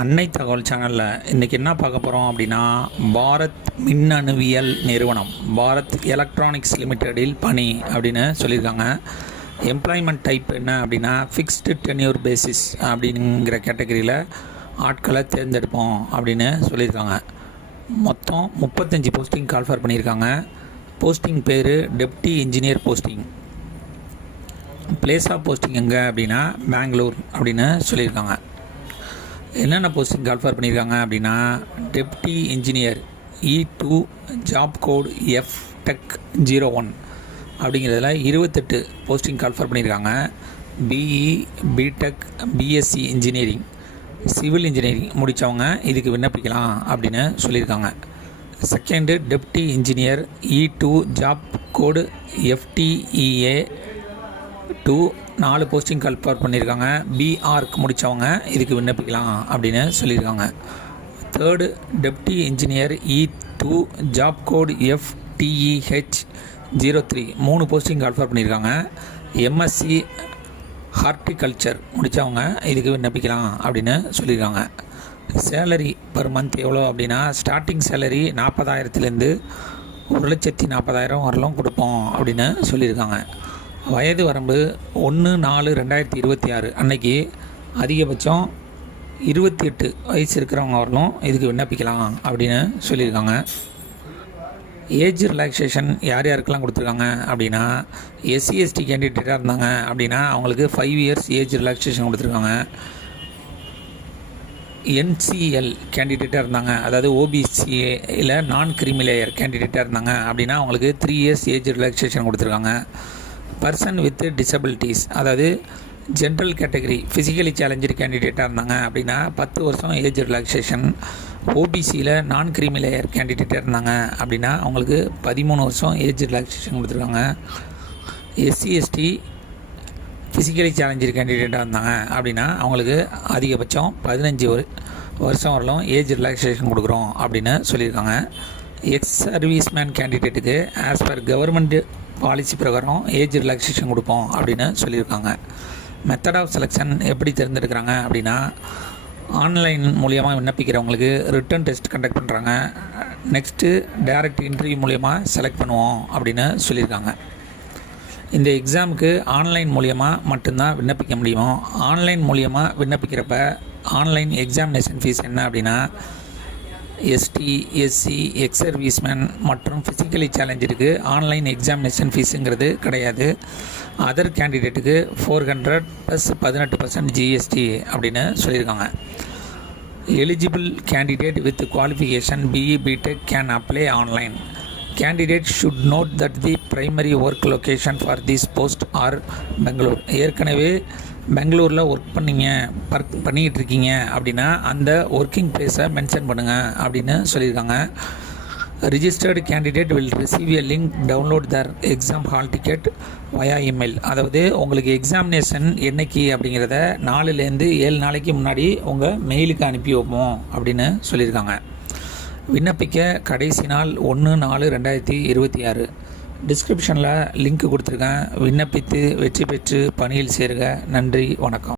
அன்னை தகவல் சேனலில் இன்றைக்கி என்ன பார்க்க போகிறோம் அப்படின்னா, பாரத் மின்னணுவியல் நிறுவனம் பாரத் எலக்ட்ரானிக்ஸ் லிமிடெடில் பணி அப்படின்னு சொல்லியிருக்காங்க. எம்ப்ளாய்மெண்ட் டைப் என்ன அப்படின்னா, ஃபிக்ஸ்டு டென்யூர் பேசிஸ் அப்படிங்கிற கேட்டகரியில் ஆட்களை தேர்ந்தெடுப்போம் அப்படின்னு சொல்லியிருக்காங்க. மொத்தம் 35 போஸ்டிங் கால்ஃபர் பண்ணியிருக்காங்க. போஸ்டிங் பேர் deputy engineer posting. Place of posting எங்கே அப்படின்னா பெங்களூர் அப்படின்னு சொல்லியிருக்காங்க. என்னென்ன போஸ்டிங் கால்ஃபர் பண்ணியிருக்காங்க அப்படின்னா, deputy engineer E2 job code FTech 01 அப்படிங்கிறதுல 28 போஸ்டிங் கால்ஃபர் பண்ணியிருக்காங்க. BE BTech BSc engineering civil engineering முடித்தவங்க இதுக்கு விண்ணப்பிக்கலாம் அப்படின்னு சொல்லியிருக்காங்க. Second deputy engineer E2 job code FTEA 2 4 posting call for பண்ணியிருக்காங்க. BArc முடித்தவங்க இதுக்கு விண்ணப்பிக்கலாம் அப்படின்னு சொல்லியிருக்காங்க. Third deputy engineer E2 job code FTEH 03 3 posting call for பண்ணியிருக்காங்க. MSc ஹார்டிகல்ச்சர் முடித்தவங்க இதுக்கு விண்ணப்பிக்கலாம் அப்படின்னு சொல்லியிருக்காங்க. சேலரி பர் மந்த் எவ்வளோ அப்படின்னா, ஸ்டார்டிங் சேலரி 40,000லேருந்து 1,40,000 வரலும் கொடுப்போம் அப்படின்னு சொல்லியிருக்காங்க. வயது வரம்பு 1/4/2026 அன்னைக்கு அதிகபட்சம் 28 வயசு இருக்கிறவங்க வரலும் இதுக்கு விண்ணப்பிக்கலாம் அப்படின்னு சொல்லியிருக்காங்க. ஏஜ் ரிலாக்ஸேஷன் யார் யாருக்கெல்லாம் கொடுத்துருக்காங்க அப்படின்னா, SC/ST கேண்டிடேட்டாக இருந்தாங்க அப்படின்னா அவங்களுக்கு 5 இயர்ஸ் ஏஜ் ரிலாக்ஸேஷன் கொடுத்துருக்காங்க. NCL கேண்டிடேட்டாக இருந்தாங்க, அதாவது OBCயில் நான் கிரிமிலேயர் கேண்டிடேட்டாக இருந்தாங்க அப்படின்னா அவங்களுக்கு 3 இயர்ஸ் ஏஜ் ரிலாக்ஸேஷன் கொடுத்துருக்காங்க. பர்சன் வித் டிசபிலிட்டிஸ், அதாவது ஜென்ரல் கேட்டகரி ஃபிசிக்கலி சேலஞ்சர் கேண்டிடேட்டாக இருந்தாங்க அப்படின்னா 10 வருஷம் ஏஜ் ரிலாக்ஸேஷன். OBCயில் நான் கிரிமிலேயர் கேண்டிடேட்டாக இருந்தாங்க அப்படின்னா அவங்களுக்கு 13 வருஷம் ஏஜ் ரிலாக்ஸேஷன் கொடுத்துருக்காங்க. SC/ST ஃபிசிக்கலி சேலஞ்சர் கேண்டிடேட்டாக இருந்தாங்க அப்படின்னா அவங்களுக்கு அதிகபட்சம் 15 வருஷம் வரலும் ஏஜ் ரிலாக்ஸேஷன் கொடுக்குறோம் அப்படின்னு சொல்லியிருக்காங்க. எக்ஸ் சர்வீஸ்மேன் கேண்டிடேட்டுக்கு ஆஸ் பர் கவர்மெண்ட் பாலிசி பிரகாரம் ஏஜ் ரிலாக்ஸேஷன் கொடுப்போம் அப்படின்னு சொல்லியிருக்காங்க. மெத்தட் ஆஃப் செலெக்ஷன் எப்படி தேர்ந்தெடுக்கிறாங்க அப்படின்னா, ஆன்லைன் மூலியமாக விண்ணப்பிக்கிறவங்களுக்கு ரிட்டன் டெஸ்ட் கண்டக்ட் பண்ணுறாங்க. நெக்ஸ்ட்டு டைரக்ட் இன்டர்வியூ மூலியமாக செலக்ட் பண்ணுவோம் அப்படின்னு சொல்லியிருக்காங்க. இந்த எக்ஸாமுக்கு ஆன்லைன் மூலியமாக மட்டும்தான் விண்ணப்பிக்க முடியும். ஆன்லைன் மூலியமாக விண்ணப்பிக்கிறப்ப ஆன்லைன் எக்ஸாமினேஷன் ஃபீஸ் என்ன அப்படின்னா, ST SC எக்ஸ் சர்வீஸ்மேன் மற்றும் ஃபிசிக்கலி சேலஞ்சருக்கு ஆன்லைன் எக்ஸாமினேஷன் ஃபீஸுங்கிறது கிடையாது. அதர் கேண்டிடேட்டுக்கு 400 + 18% GST அப்படின்னு சொல்லியிருக்காங்க. Eligible candidate with qualification BE BTech can apply online. Candidate should note that the primary work location for this post are Bangalore. ஏற்கனவே பெங்களூரில் work பண்ணிகிட்டு இருக்கீங்க அப்படின்னா அந்த ஒர்க்கிங் பிளேஸை மென்ஷன் பண்ணுங்கள் அப்படின்னு சொல்லியிருக்காங்க. Registered candidate will receive a link download their exam hall ticket via email. அதாவது உங்களுக்கு எக்ஸாமினேஷன் என்னைக்கு அப்படிங்கிறத 4லேருந்து 7 நாளைக்கு முன்னாடி உங்கள் மெயிலுக்கு அனுப்பி வைப்போம் அப்படின்னு சொல்லியிருக்காங்க. விண்ணப்பிக்க கடைசி நாள் 1/4/2026. டிஸ்கிரிப்ஷனில் லிங்க் கொடுத்துருக்கேன். விண்ணப்பித்து வெற்றி பெற்று பணியில் சேருக. நன்றி, வணக்கம்.